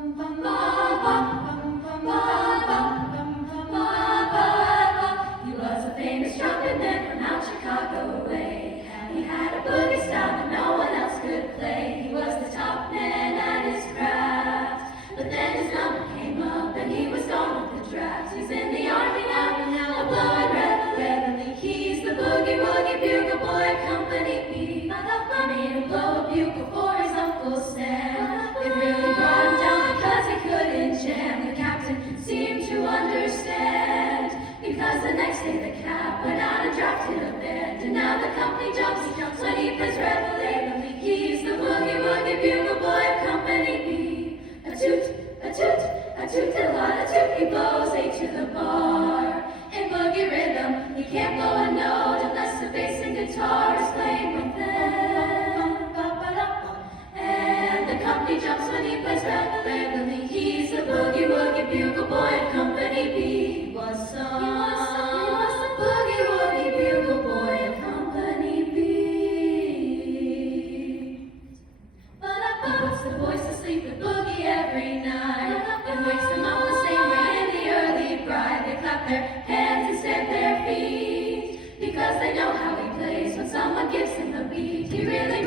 He was a famous trumpet man from out Chicago way. He had a boogie style that no one else could play. He was the top man at his craft. But then his number came up and he was gone with the draft. He's in the army now, blowing red. He's the boogie woogie bugle boy, Company B. They made him blow a bugle for his Uncle Sam. It really brought him down because he couldn't jam. The captain seemed to understand, because the next day the cap went out and drafted a band. And now the company jumps when he plays reveille. He's the boogie woogie bugle boy, Company B. A toot, a toot, a toot, a lot of toot. He blows A to the bar. In boogie rhythm, he can't blow a note unless the bass and guitar is playing with them. And the company jumps when he plays reveille. He's the boogie woogie bugle boy of Company B. He was the boogie woogie bugle boy of Company B. He puts the boys to sleep with boogie every night and wakes them up the same way in the early bride. They clap their hands and stamp their feet because they know how he plays when someone gives him the beat. He really